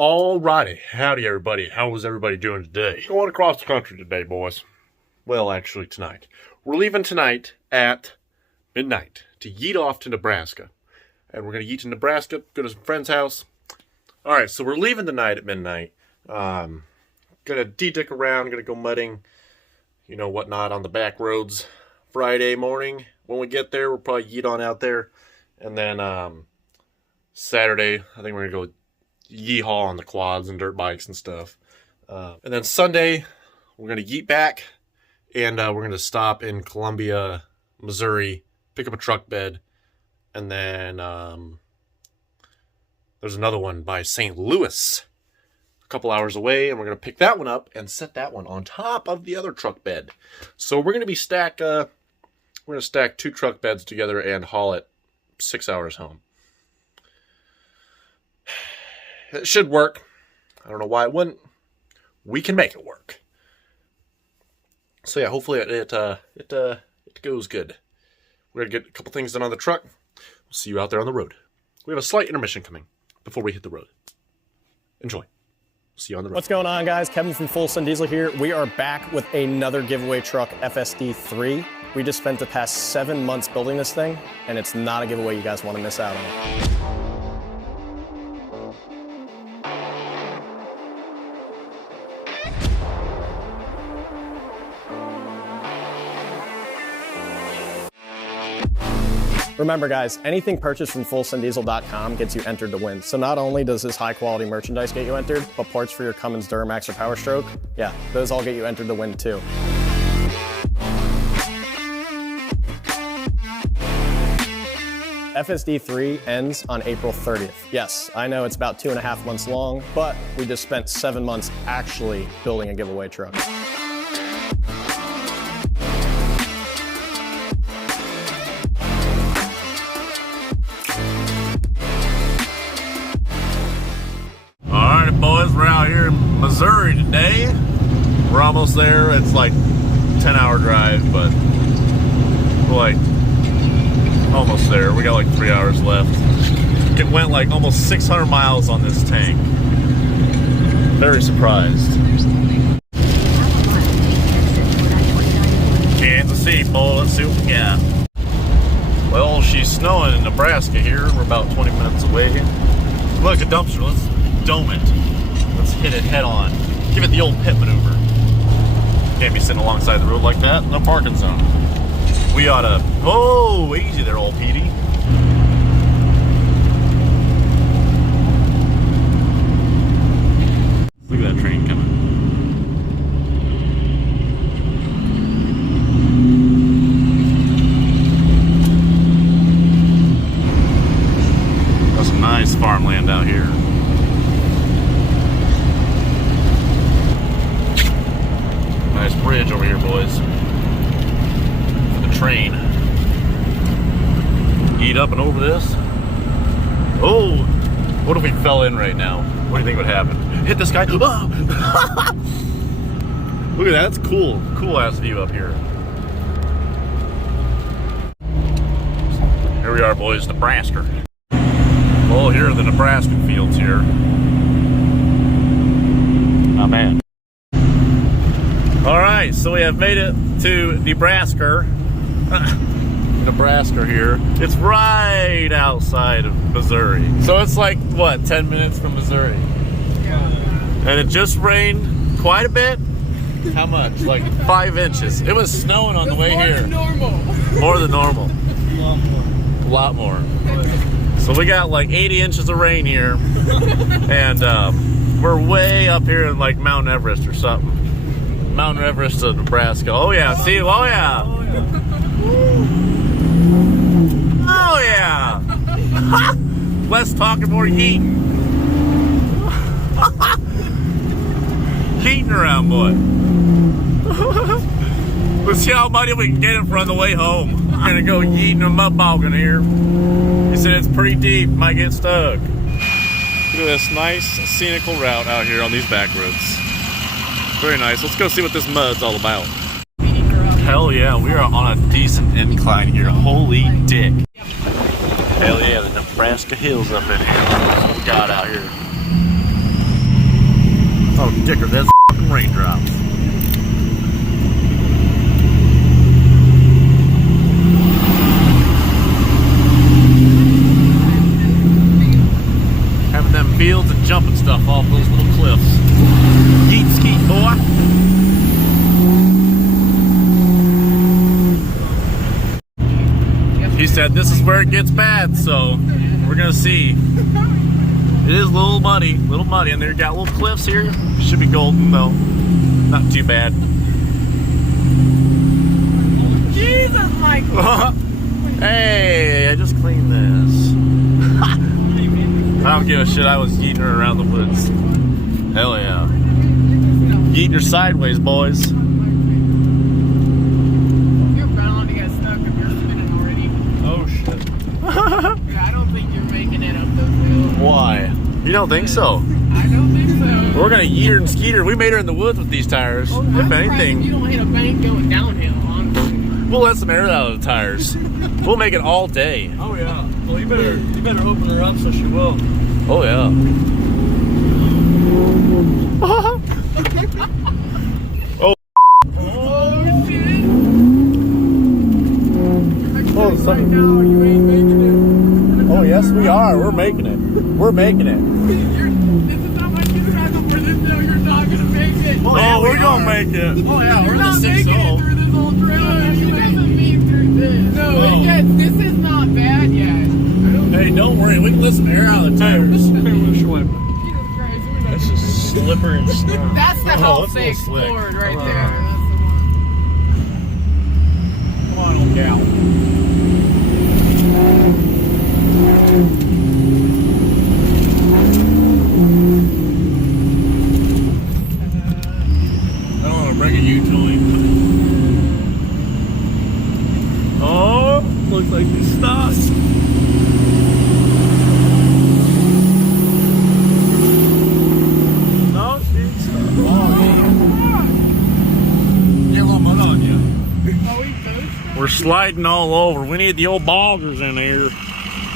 Alrighty, howdy everybody. How is everybody doing today? Going across the country today, boys. Well, actually tonight. We're leaving tonight at midnight to yeet off to Nebraska. And we're going to yeet to Nebraska, go to some friend's house. Alright, so we're leaving tonight at midnight. Gonna de-dick around, gonna go mudding, you know, whatnot on the back roads. Friday morning, when we get there, we'll probably yeet on out there. And then Saturday, I think we're gonna go yeehaw on the quads and dirt bikes and stuff. And then Sunday, we're going to yeet back, and we're going to stop in Columbia, Missouri, pick up a truck bed, and then there's another one by St. Louis, a couple hours away, and we're going to pick that one up and set that one on top of the other truck bed. So we're going to be we're going to stack 2 truck beds together and haul it 6 hours home. It should work. I don't know why it wouldn't. We can make it work. So yeah, hopefully it goes good. We're gonna get a couple things done on the truck. We'll see you out there on the road. We have a slight intermission coming before we hit the road. Enjoy. See you on the road. What's going on, guys? Kevin from Full Send Diesel here. We are back with another giveaway truck, FSD3. We just spent the past 7 months building this thing, and it's not a giveaway you guys want to miss out on. Remember, guys, anything purchased from FullSendDiesel.com gets you entered to win. So not only does this high-quality merchandise get you entered, but parts for your Cummins, Duramax, or Power Stroke, yeah, those all get you entered to win too. FSD3 ends on April 30th. Yes, I know it's about 2.5 months long, but we just spent 7 months actually building a giveaway truck. Boys, we're out here in Missouri today. We're almost there. It's like 10-hour drive, but we're like almost there. We got like 3 hours left. It went like almost 600 miles on this tank. Very surprised. Kansas City, boy. Let's see what we got. Well, she's snowing in Nebraska here. We're about 20 minutes away. Look, a dumpster. Let's dome it. Let's hit it head on. Give it the old pit maneuver. Can't be sitting alongside the road like that. No parking zone. We oughta. Oh, easy there, old Petey. Look at that train coming. Got some nice farmland out here. Nice bridge over here, boys. For the train. Eat up and over this. Oh! What if we fell in right now? What do you think would happen? Hit this guy. Oh! Look at that. That's cool. Cool ass view up here. Here we are, boys. Nebraska. Well, here are the Nebraska fields here. Not bad. Alright, so we have made it to Nebraska. Nebraska here. It's right outside of Missouri. So it's like, what, 10 minutes from Missouri? Yeah. And it just rained quite a bit. How much? Like 5 inches. It was snowing on the way here. More than normal. More than normal. A lot more. So we got like 80 inches of rain here. And we're way up here in like Mount Everest or something. Mount Everest of Nebraska. Oh yeah, see, oh yeah. Oh yeah. Less talking, more heating. Heating around, boy. Let's see how muddy we can get it from the way home. We're gonna go yeeting a mud boggin here. He said it's pretty deep, might get stuck. Look at this nice scenical route out here on these back roads. Very nice. Let's go see what this mud's all about. Hell yeah, we are on a decent incline here. Holy dick. Hell yeah, the Nebraska hills up in here. What we got out here? Oh, dicker, that's f***ing raindrops. Having them fields and jumping stuff off those little cliffs. Yeet skeet, boy. He said this is where it gets bad, so we're gonna see. It is a little muddy, and they got little cliffs here. Should be golden though, not too bad. Jesus, Michael! Hey, I just cleaned this. I don't give a shit. I was yeeting her around the woods. Hell yeah, yeeting her sideways, boys. You're bound to get stuck if you're spinning already. Oh shit. Yeah, I don't think you're making it up those hills. Why? You don't think so? I don't think so. We're gonna yeet her and skeet her. We made her in the woods with these tires. Oh, If I'm anything, surprised you don't hit a bank going downhill, honestly. we'll let some air out of the tires. We'll make it all day. Oh yeah. Well, you better open her up so she will. Oh yeah. Oh, shit. Oh, Right now, you ain't making it. Oh yes, we are. We're making it. We're making it. This is how much you have for this hill. You're not gonna make it. Oh, yeah, we're gonna make it. Oh yeah, You're we're not the making it 6-0. through this whole trail. You doesn't mean through this. No, it gets. This is not bad yet. I don't Hey, don't worry. We can let some air out of the tires. Jesus Christ, we're not That's just slippery and snow. That's the Oh, house it's a they little slick. explored right Come there. on. That's the one. Come on, old gal. I don't want to bring a U-joint. Oh, looks like he stopped. No, she's Get a little mud on you. Oh, he goes. We're sliding all over. We need the old boggers in here.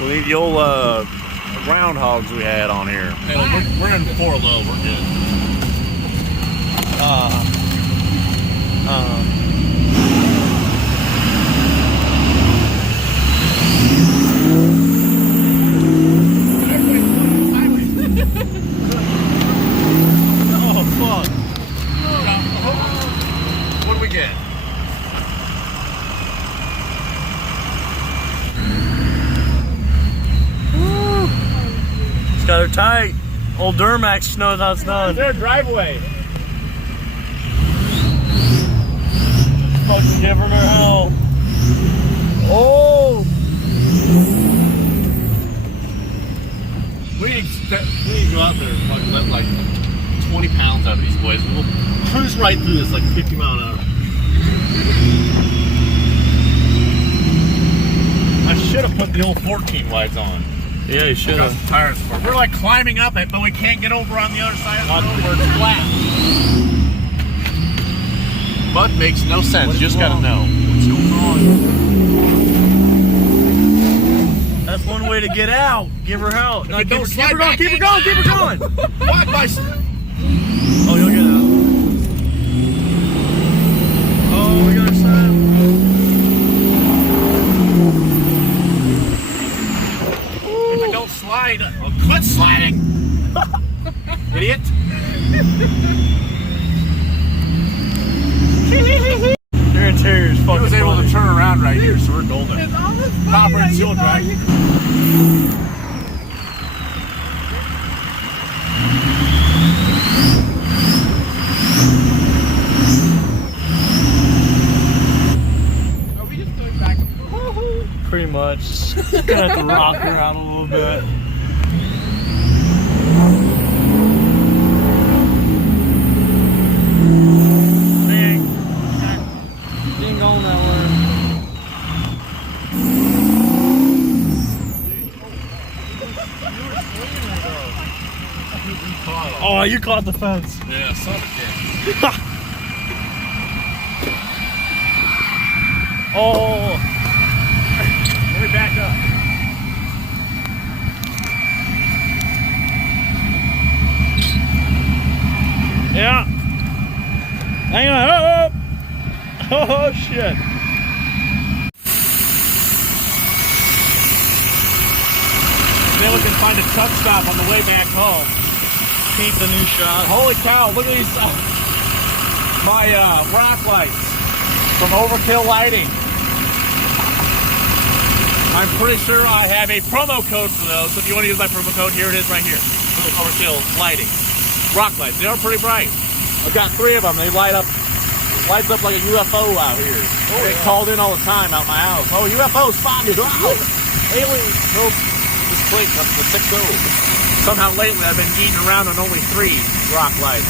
We need the old groundhogs we had on here. Hey, look, we're in 4 low. We're good. Oh fuck! What do we get? It's got her tight. Old Duramax knows how it's done. Their driveway. Fucking giving her hell. Oh! We need to go out there and fucking let like 20 pounds out of these boys. We'll cruise right through this like 50 miles an hour. I should have put the old 14 wides on. Yeah, you should Got have. some tires for it. We're like climbing up it, but we can't get over on the other side of the road where it's flat. But makes no sense. You just gotta know what's going on. That's one way to get out. Give her help. No, But don't keep her slide going. back Keep her in. going. Keep her going. What? Oh, you'll get out. Oh, we got her side. If it don't slide, well, quit sliding! Idiot! Your interior is I fucking was able funny. to turn around right here, so we're golden. It's almost funny Copper and that you seal thought drive. you Are we just going back and forth? Pretty much. Gonna have to rock her out a little bit. Ding on that one. Oh, you caught the fence. Yeah, son of a bitch. Oh, Let me back up. Yeah. Hang on. Oh shit. Then we can find a truck stop on the way back home. Keep the new shot. Holy cow, look at these, my rock lights from Overkill Lighting. I'm pretty sure I have a promo code for those, so if you want to use my promo code, here it is right here. Overkill Lighting. Rock lights, they are pretty bright. I've got 3 of them, they lights up like a UFO out here. Oh, they called in all the time out my house. Oh, UFO spotted, wow. Aliens, nope. This plate up to 6-0. Somehow lately I've been eating around on only 3 rock lights.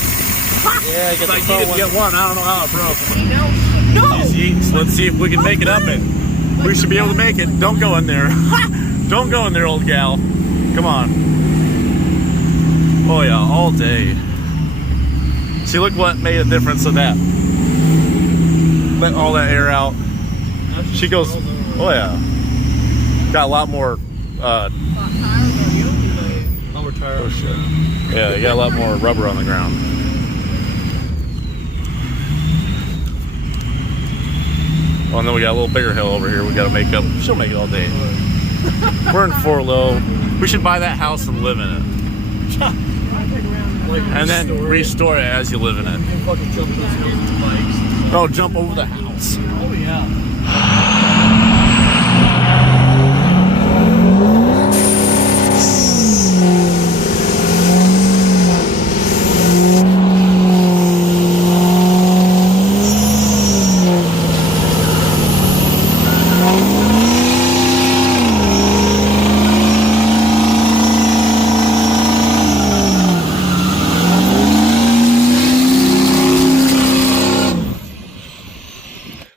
Yeah, I I needed to get one. I don't know how it broke. No. Just eating. So let's see if we can make it up it. We should be able to make it. Don't go in there. Don't go in there, old gal. Come on. Oh yeah, all day. See, look what made a difference of that. Let all that air out. She goes, oh yeah. Got a lot more Oh shit. yeah, you got a lot more rubber on the ground. Oh, and then we got a little bigger hill over here we got to make up. She'll make it all day. We're in Fort Low. We should buy that house and live in it. And then restore it as you live in it. Oh, jump over the house. Oh yeah.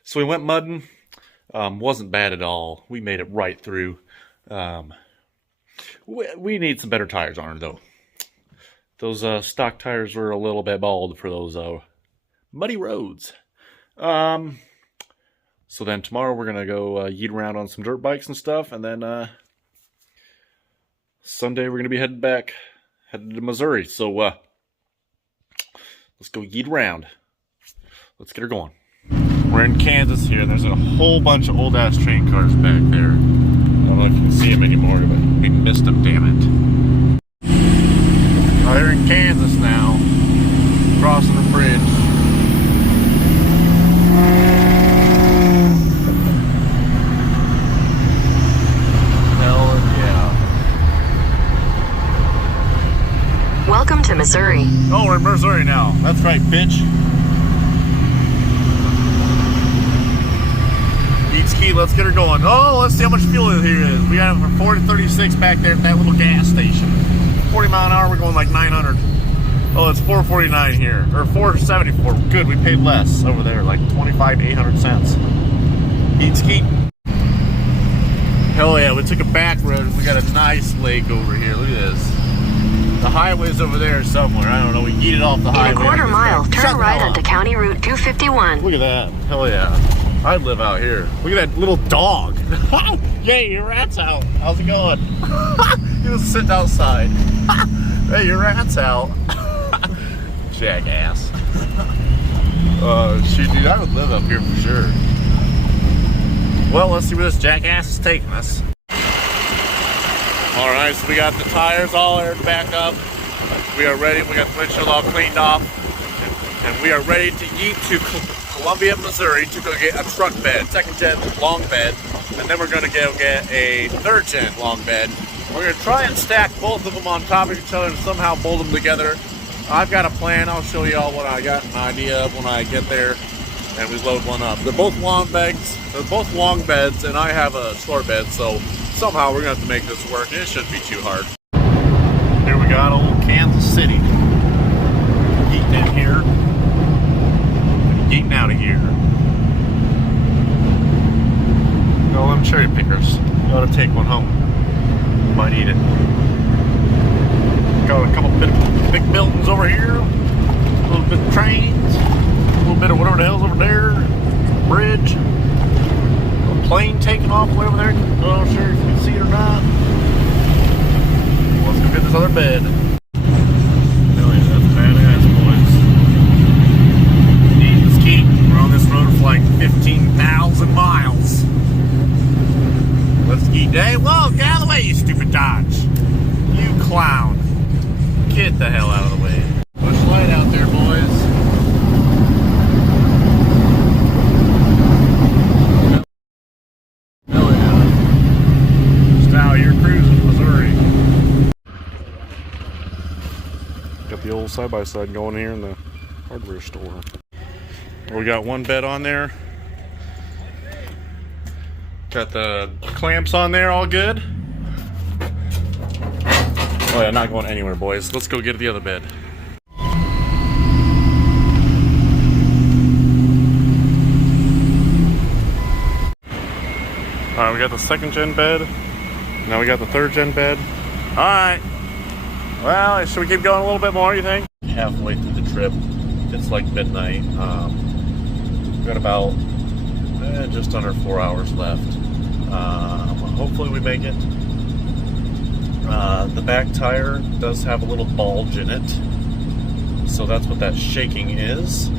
So we went mudding. Wasn't bad at all. We made it right through. We need some better tires on it, though. Those stock tires were a little bit bald for those muddy roads. So then tomorrow we're going to go yeet around on some dirt bikes and stuff. And then Sunday we're going to be headed to Missouri. So let's go yeet around. Let's get her going. We're in Kansas here, and there's a whole bunch of old-ass train cars back there. I don't know if you can see them anymore, but we missed them, damn it. Oh, they're in Kansas now, crossing the bridge. Hell yeah. Welcome to Missouri. Oh, we're in Missouri now. That's right, bitch. Key, let's get her going. Oh, let's see how much fuel here is. We got it for 436 back there at that little gas station. 40 mile an hour, we're going like 900. Oh, it's 449 here, or 474. Good, we paid less over there, like 25, 800 cents. Eat ski. Hell yeah, we took a back road. We got a nice lake over here. Look at this. The highway's over there somewhere. I don't know. We yeeted off the highway. In a quarter mile, turn right onto County Route 251. Look at that. Hell yeah. I'd live out here. Look at that little dog. Yay, your rat's out. How's it going? He was sitting outside. Hey, your rat's out. Jackass. Shoot, dude, I would live up here for sure. Well, let's see where this jackass is taking us. Alright, so we got the tires all aired back up. We are ready. We got the windshield all cleaned off. And we are ready to yeet to Columbia, Missouri to go get a truck bed, 2nd gen long bed, and then we're going to go get a 3rd gen long bed. We're going to try and stack both of them on top of each other and somehow bolt them together. I've got a plan. I'll show you all what I got an idea of when I get there and we load one up. They're both long beds. They're both long beds, and I have a short bed, so somehow we're going to have to make this work, and it shouldn't be too hard. Here we got old Kansas City. Yeeting in here. Yeeting out of here. Got them cherry pickers. Gotta take one home. Might eat it. Got a couple big buildings over here. A little bit of trains. A little bit of whatever the hell's over there. Bridge. A plane taking off way over there. I'm not sure if you can see it or not. Let's go get this other bed. Hell yeah, that's badass, boys. Get the hell out of the way. Push light out there, boys. Hell yeah. Just how you're cruising Missouri. Got the old side-by-side going here in the hardware store. We got one bed on there. Got the clamps on there, all good. Oh yeah, not going anywhere, boys. Let's go get the other bed. Alright, we got the 2nd gen bed. Now we got the 3rd gen bed. Alright. Well, should we keep going a little bit more, you think? Halfway through the trip. It's like midnight. We've got about just under 4 hours left. Hopefully we make it. The back tire does have a little bulge in it, so that's what that shaking is.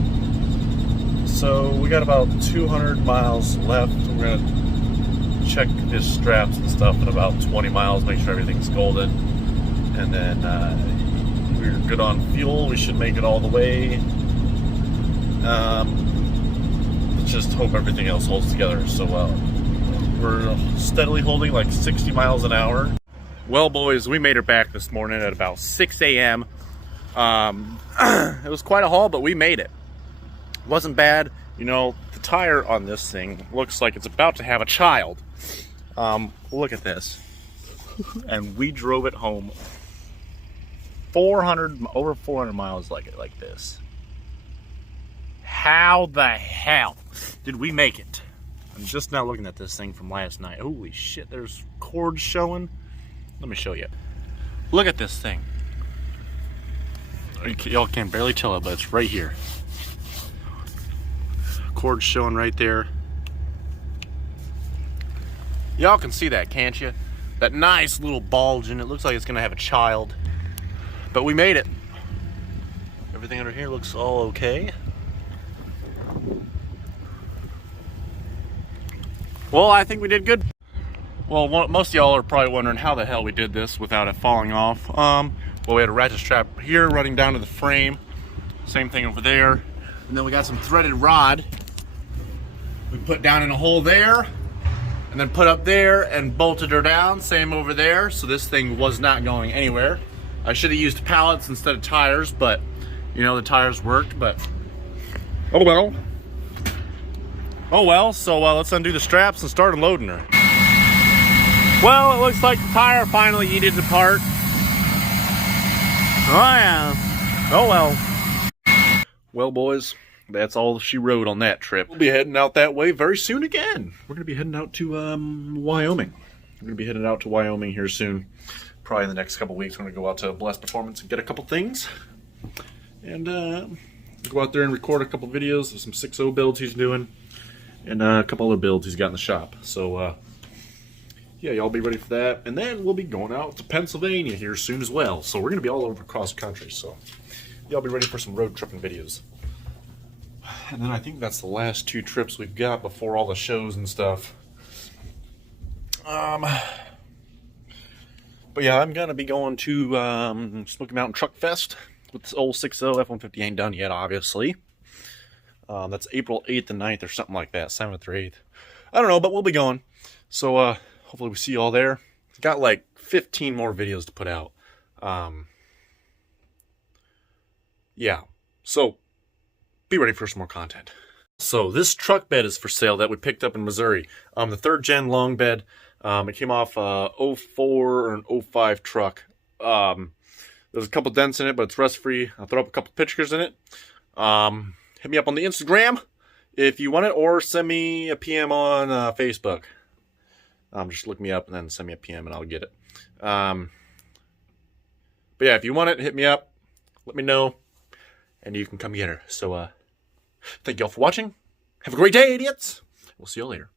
So we got about 200 miles left. We're gonna check his straps and stuff in about 20 miles, make sure everything's golden, and then we're good on fuel. We should make it all the way. Let's just hope everything else holds together. So we're steadily holding like 60 miles an hour. Well, boys, we made her back this morning at about 6 a.m. It was quite a haul, but we made it. It wasn't bad. You know, the tire on this thing looks like it's about to have a child. Look at this. And we drove it home over 400 miles like this. How the hell did we make it? I'm just now looking at this thing from last night. Holy shit, there's cords showing. Let me show you. Look at this thing. Y'all can barely tell it, but it's right here. Cords showing right there. Y'all can see that, can't you? That nice little bulge, and it looks like it's gonna have a child. But we made it. Everything under here looks all okay. Well, I think we did good. Well, most of y'all are probably wondering how the hell we did this without it falling off. Well, we had a ratchet strap here running down to the frame. Same thing over there. And then we got some threaded rod. We put down in a hole there, and then put up there and bolted her down. Same over there. So this thing was not going anywhere. I should have used pallets instead of tires, but you know, the tires worked, but oh well. Oh well, so let's undo the straps and start unloading her. Well, it looks like the tire finally yeeted apart. Oh yeah. Oh well. Well, boys, that's all she rode on that trip. We'll be heading out that way very soon again. We're going to be heading out to Wyoming. We're going to be heading out to Wyoming here soon. Probably in the next couple weeks, we're going to go out to Blessed Performance and get a couple things. And go out there and record a couple videos of some 6.0 builds he's doing. And a couple other builds he's got in the shop. So, yeah, y'all be ready for that. And then we'll be going out to Pennsylvania here soon as well. So we're going to be all over across the country. So y'all be ready for some road tripping videos. And then I think that's the last 2 trips we've got before all the shows and stuff. But yeah, I'm going to be going to Smoky Mountain Truck Fest with this old 6.0. F-150 ain't done yet, obviously. That's April 8th and 9th or something like that. 7th or 8th. I don't know, but we'll be going. So, hopefully we see you all there. Got like 15 more videos to put out. Yeah. So, be ready for some more content. So, this truck bed is for sale that we picked up in Missouri. The 3rd gen long bed. It came off a 04 or an 05 truck. There's a couple dents in it, but it's rust-free. I'll throw up a couple pictures in it. Hit me up on the Instagram if you want it, or send me a PM on Facebook. Just look me up and then send me a PM and I'll get it. But yeah, if you want it, hit me up. Let me know. And you can come get her. So, thank y'all for watching. Have a great day, idiots. We'll see you later.